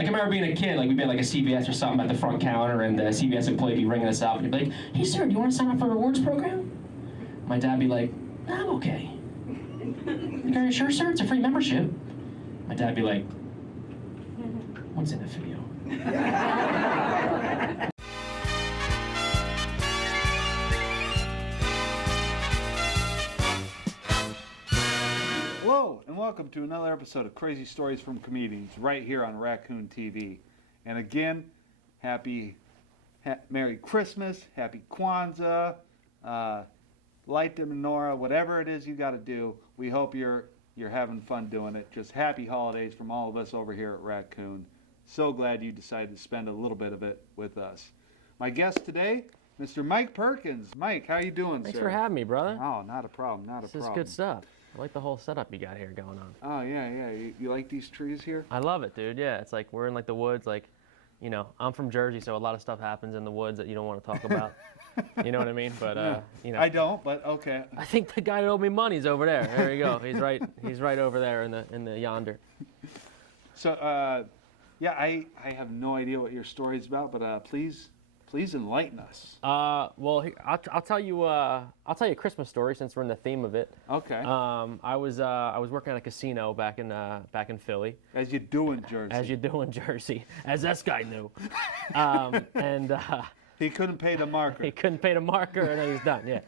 Like, I remember being a kid, like, we'd be at, like, a CVS or something at the front counter, and the CVS employee would be ringing us up, and he'd be like, hey, sir, do you want to sign up for a rewards program? My dad would be like, I'm okay. Like, are you sure, sir? It's a free membership. My dad would be like, what's in it for you? Hello, and welcome to another episode of Crazy Stories from Comedians, right here on Raccoon TV. And again, Merry Christmas, Happy Kwanzaa, light the menorah, whatever it is you got to do. We hope you're having fun doing it. Just happy holidays from all of us over here at Raccoon. So glad you decided to spend a little bit of it with us. My guest today, Mr. Mike Perkins. Mike, how you doing, Thanks sir? for having me, brother. Oh, not a problem, not a problem. This is good stuff. I like the whole setup you got here going on. Oh, yeah. You like these trees here? I love it, dude. Yeah, it's like we're in like the woods. Like, you know, I'm from Jersey, so a lot of stuff happens in the woods that you don't want to talk about. You know what I mean? But you know. I don't, but okay. I think the guy that owed me money's over there. There you go. He's right. He's right over there in the yonder. So, yeah, I have no idea what your story's about, but please enlighten us. Well, I'll tell you a Christmas story since we're in the theme of it. Okay. I was working at a casino back in Philly. As you do in Jersey. As you do in Jersey, as this guy knew. And he couldn't pay the marker. He couldn't pay the marker, and then he's done. Yeah.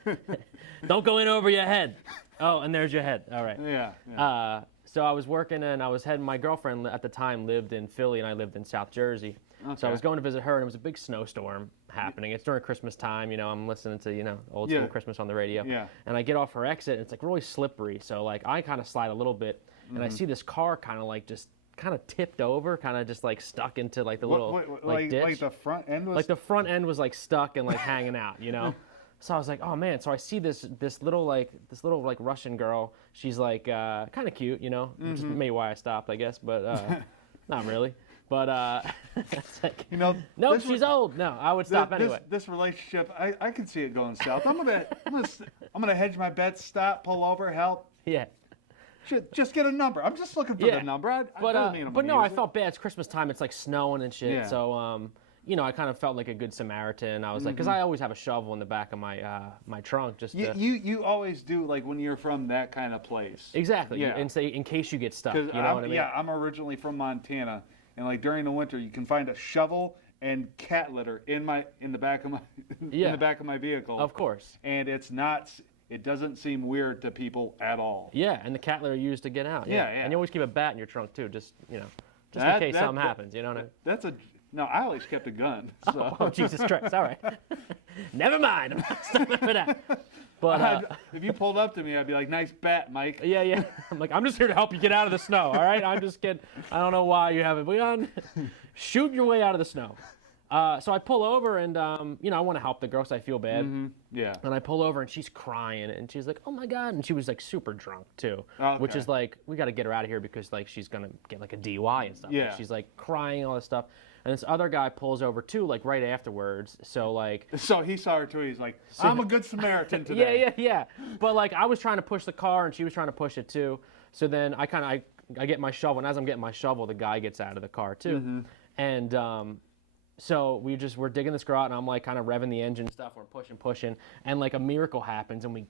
Don't go in over your head. Oh, and there's your head. All right. Yeah. So I was working, and I was heading. My girlfriend at the time lived in Philly, and I lived in South Jersey. Okay. So I was going to visit her, and it was a big snowstorm happening. It's during Christmas time, you know. I'm listening to, you know, old school Christmas on the radio. Yeah. And I get off her exit, and it's like really slippery. So like I kind of slide a little bit, and I see this car kind of like just kind of tipped over, kind of just like stuck into like the little ditch. Like the front end was. Like the front end was like stuck and like hanging out, you know. So I was like, oh man. So I see this little Russian girl. She's like kind of cute, you know. Which is maybe why I stopped, I guess, but not really. But it's like, you know, no, she's old. No, I would stop anyway. This relationship, I can see it going south. I'm gonna hedge my bets, stop, pull over, help. Yeah. Just get a number. I'm just looking for the number. But no, I felt bad. It's Christmas time. It's like snowing and shit. Yeah. So you know, I kind of felt like a good Samaritan. I was like, because I always have a shovel in the back of my my trunk, just to... You always do, like when you're from that kind of place. Exactly. Yeah. And say in case you get stuck. You know what I mean? Yeah, I'm originally from Montana, and like during the winter, you can find a shovel and cat litter in the back of my in the back of my vehicle. Of course. And it doesn't seem weird to people at all. Yeah, and the cat litter you used to get out. Yeah. And you always keep a bat in your trunk too, just in case something happens. You know what I mean? No, I always kept a gun. So. Oh, Jesus Christ! All right. Never mind. I'm not stopping for that. But if you pulled up to me, I'd be like, "Nice bat, Mike." Yeah. I'm like, I'm just here to help you get out of the snow. All right. I'm just kidding. I don't know why you haven't. But shoot your way out of the snow. So I pull over and you know, I want to help the girl because I feel bad. Mm-hmm. Yeah. And I pull over and she's crying and she's like, "Oh my God!" And she was like super drunk too, okay. Which is like, we got to get her out of here because like she's gonna get like a DUI and stuff. Yeah. And she's like crying, all this stuff. And this other guy pulls over too, like right afterwards. So like. So he saw her too. He's like, "I'm a good Samaritan today." Yeah. But like I was trying to push the car and she was trying to push it too. So then I get my shovel, and as I'm getting my shovel, the guy gets out of the car too. Mm-hmm. And so we're digging this girl out, and I'm like kind of revving the engine and stuff. We're pushing, and like a miracle happens, and we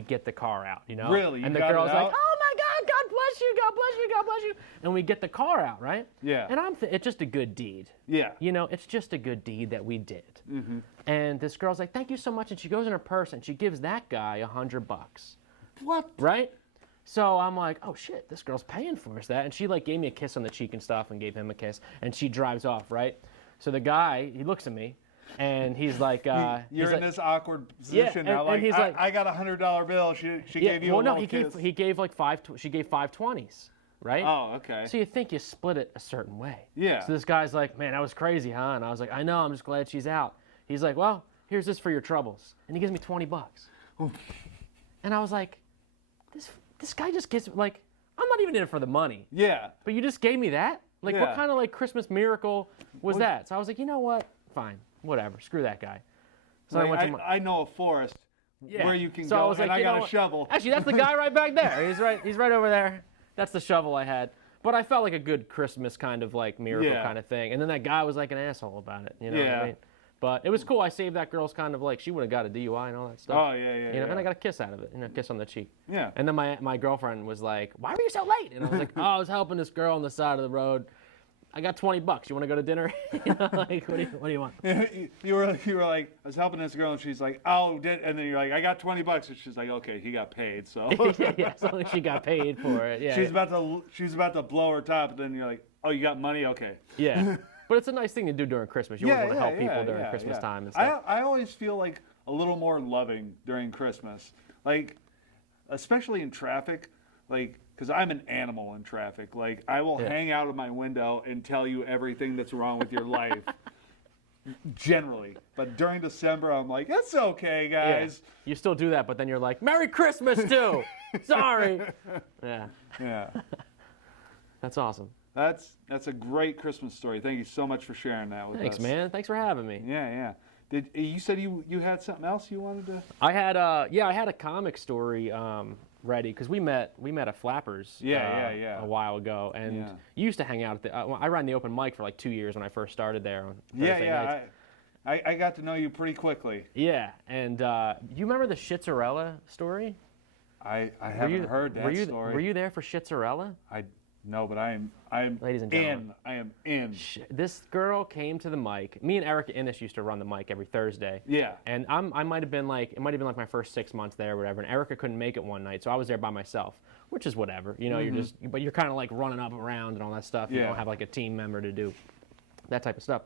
get the car out, you know. Really? And the girl's like, "Oh my God, God bless you, God bless you, God bless you," and we get the car out, right? Yeah. And it's just a good deed. Yeah. You know, it's just a good deed that we did. Mm-hmm. And this girl's like, "Thank you so much," and she goes in her purse and she gives that guy $100. What? Right? So I'm like, oh shit, this girl's paying for us that, and she like gave me a kiss on the cheek and stuff, and gave him a kiss, and she drives off, right? So the guy, he looks at me, and he's like, "You're in this awkward position now. Like, he's like, I got a $100 bill. She gave you a little kiss." He gave like she gave 5 20s, right? Oh, okay. So you think you split it a certain way. Yeah. So this guy's like, "Man, that was crazy, huh?" And I was like, "I know. I'm just glad she's out." He's like, "Well, here's this for your troubles," and he gives me $20. And I was like, this guy just gets like, I'm not even in it for the money. Yeah. But you just gave me that? Like, what kind of like Christmas miracle was that? So I was like, you know what? Fine, whatever. Screw that guy. So like, I know a forest where you can go, I got a shovel. Actually, that's the guy right back there. He's right over there. That's the shovel I had. But I felt like a good Christmas kind of like miracle Yeah. kind of thing. And then that guy was like an asshole about it. You know what Yeah. I mean? But it was cool. I saved that girl's kind of like, she would have got a DUI and all that stuff. Oh, yeah, You know, and I got a kiss out of it, kiss on the cheek. Yeah. And then my girlfriend was like, "Why were you so late?" And I was like, "Oh, I was helping this girl on the side of the road. I got $20. You want to go to dinner?" Like, what do you want? you were like, I was helping this girl, and she's like, oh, and then you're like, I got $20, and she's like, okay, he got paid, so. Yeah, as long as she got paid for it. Yeah. she's about to blow her top, and then you're like, oh, you got money, okay. Yeah. But it's a nice thing to do during Christmas. You always want to help people during Christmas time and stuff. I always feel like a little more loving during Christmas, like, especially in traffic, like, because I'm an animal in traffic. Like, I will hang out of my window and tell you everything that's wrong with your life, generally. But during December, I'm like, it's okay, guys. Yeah. You still do that, but then you're like, Merry Christmas, too! Sorry! Yeah. Yeah. That's awesome. That's a great Christmas story. Thank you so much for sharing that with us. Thanks, man. Thanks for having me. Yeah. You said you had something else you wanted to? I had a comic story ready because we met at Flappers a while ago, and you used to hang out at the. I ran the open mic for like 2 years when I first started there on Thursday nights. I got to know you pretty quickly. Yeah, and you remember the Schizzarella story? I haven't heard that story. Were you there for Schizzarella? No, but I am Ladies and gentlemen. I am in. This girl came to the mic. Me and Erica Innes used to run the mic every Thursday. Yeah. And it might have been like my first 6 months there or whatever. And Erica couldn't make it one night, so I was there by myself, which is whatever. You know, but you're kind of like running up around and all that stuff. You don't have like a team member to do that type of stuff.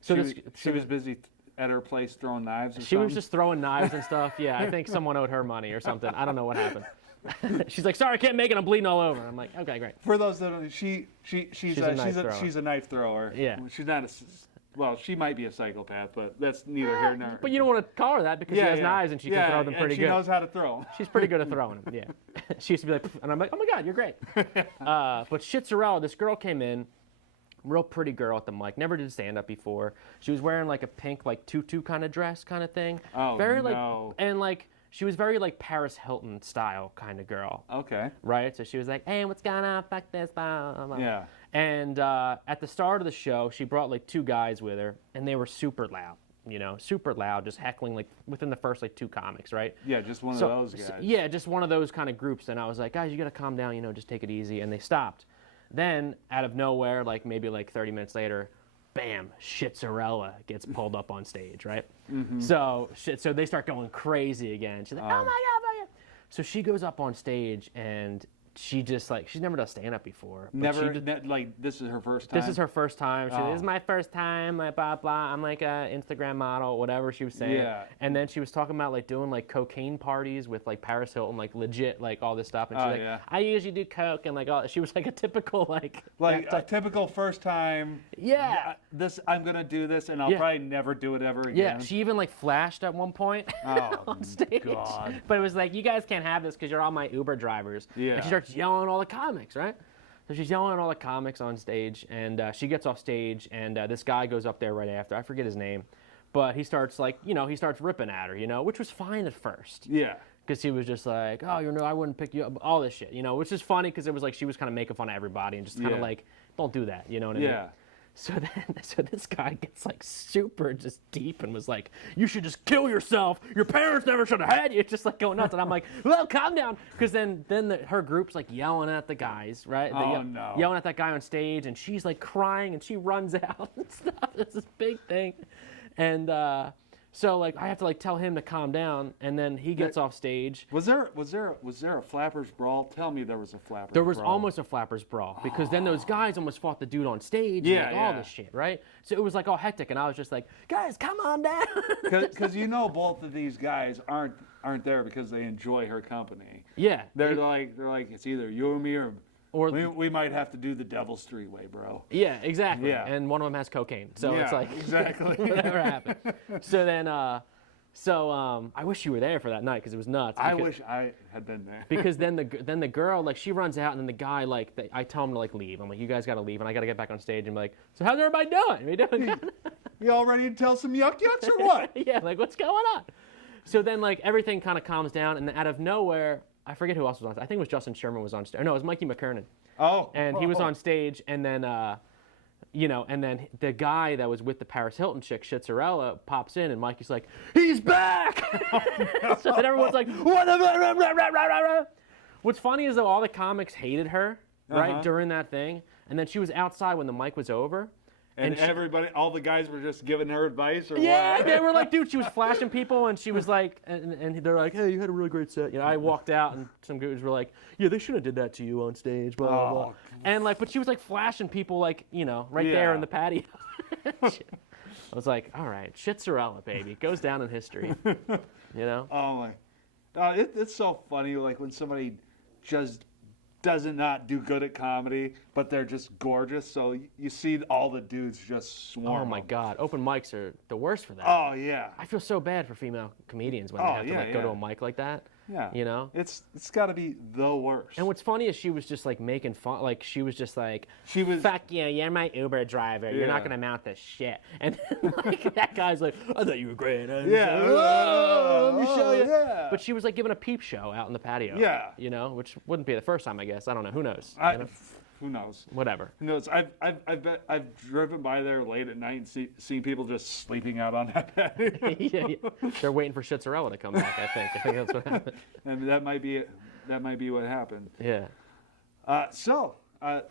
So she was busy at her place throwing knives or She something? was just throwing knives and stuff. Yeah, I think someone owed her money or something. I don't know what happened. She's like, sorry, I can't make it. I'm bleeding all over. I'm like, okay, great. For those that don't know, she's a knife thrower. Yeah. She's not she might be a psychopath, but that's neither here nor. But you don't want to call her that because she has knives and she can throw them pretty good. She knows how to throw them. She's pretty good at throwing them. Yeah. She used to be like, and I'm like, oh my God, you're great. But Schizzarella, this girl came in, real pretty girl at the mic. Never did stand up before. She was wearing like a pink like tutu kind of dress kind of thing. Oh very no. And like. She was very like Paris Hilton style kind of girl. Okay. Right? So she was like, hey, what's going on? Fuck this. Blah, blah, blah. Yeah. And at the start of the show, she brought like 2 guys with her, and they were super loud, super loud, just heckling like within the first like 2 comics, right? Yeah, just one of those guys. Yeah, just one of those kind of groups. And I was like, guys, you got to calm down, just take it easy. And they stopped. Then out of nowhere, like maybe like 30 minutes later, bam, Schizzarella gets pulled up on stage, right? Mm-hmm. So they start going crazy again. She's like, oh my God. So she goes up on stage and she just like, she's never done stand-up before. Like this is her first time? This is her first time. This is my first time, like blah, blah. I'm like a Instagram model, whatever she was saying. Yeah. And then she was talking about like doing like cocaine parties with like Paris Hilton, like legit, like all this stuff. And she's like, I usually do coke and like all, she was like a typical like a typical first time. Yeah. I'm going to do this and I'll probably never do it ever again. Yeah, she even like flashed at one point on stage. God. But it was like, you guys can't have this because you're all my Uber drivers. Yeah. And she starts yelling at all the comics, right? So she's yelling at all the comics on stage, and she gets off stage, and this guy goes up there right after. I forget his name, but he starts like, he starts ripping at her, which was fine at first. Yeah. Because he was just like, oh, I wouldn't pick you up, all this shit, which is funny because it was like she was kind of making fun of everybody and just kind of like, don't do that, you know what I mean? Yeah. So this guy gets like super just deep and was like, you should just kill yourself. Your parents never should have had you. Just like going nuts. And I'm like, well, calm down. Because then her group's like yelling at the guys, right? No. Yelling at that guy on stage, and she's like crying and she runs out and stuff. It's this big thing. And so like I have to like tell him to calm down, and then he gets off stage. Was there a Flappers brawl? Tell me there was a Flappers brawl. There was almost a Flappers brawl because then those guys almost fought the dude on stage and like, all this shit, right? So it was like all hectic, and I was just like, guys, come on down. Because both of these guys aren't there because they enjoy her company. Yeah. They're like it's either you or me or we might have to do the Devil's Three-Way, bro. Yeah, exactly. Yeah. And one of them has cocaine. So it's like exactly. whatever happened. So then I wish you were there for that night because it was nuts. I wish I had been there. Because then the girl, like, she runs out, and then the guy, like, I tell him to like leave. I'm like, you guys got to leave, and I got to get back on stage and be like, so how's everybody doing? Are you doing good? You all ready to tell some yucks or what? Yeah, like, what's going on? So then, like, everything kind of calms down, and out of nowhere, I forget who else was on. I think it was Justin Sherman was on stage. No, it was Mikey McKernan. Oh. And he was on stage, and then, and then the guy that was with the Paris Hilton chick, Schizzarella, pops in, and Mikey's like, he's back! So then everyone's like, what the... What's funny is, though, all the comics hated her, right, during that thing, and then she was outside when the mic was over. And everybody, all the guys were just giving her advice, or yeah, what? they were like, dude, she was flashing people, and she was like, and they're like, hey, you had a really great set. I walked out, and some guys were like, yeah, they should have did that to you on stage, blah, blah, blah. And like, but she was like flashing people, like, right there in the patio. I was like, all right, Schizzarella, baby, goes down in history, Oh my, it's so funny, like when somebody just does not do good at comedy, but they're just gorgeous. So you see all the dudes just swarm. Oh my them. God, open mics are the worst for that. Oh yeah. I feel so bad for female comedians when they have to go to a mic like that. Yeah. It's got to be the worst. And what's funny is she was just like making fun, like she was just like, she was, fuck you, you're my Uber driver, you're not gonna mount this shit. And then, like that guy's like, I thought you were great. Like, let me show you. Yeah. But she was like giving a peep show out in the patio. Yeah. Which wouldn't be the first time, I guess. I don't know. Who knows? Who knows? Whatever. Who knows? I've driven by there late at night and seen people just sleeping out on that patio. Yeah. They're waiting for Schizzarella to come back. I think that's what happened. And that might be what happened. Yeah.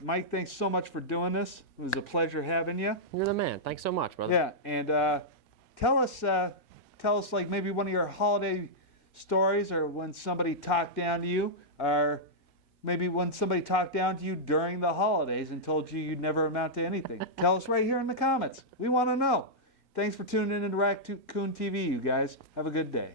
Mike, thanks so much for doing this. It was a pleasure having you. You're the man. Thanks so much, brother. Yeah, and tell us like maybe one of your holiday stories, or when somebody talked down to you, or maybe when somebody talked down to you during the holidays and told you you'd never amount to anything. Tell us right here in the comments. We want to know. Thanks for tuning in to Raccoon TV, you guys. Have a good day.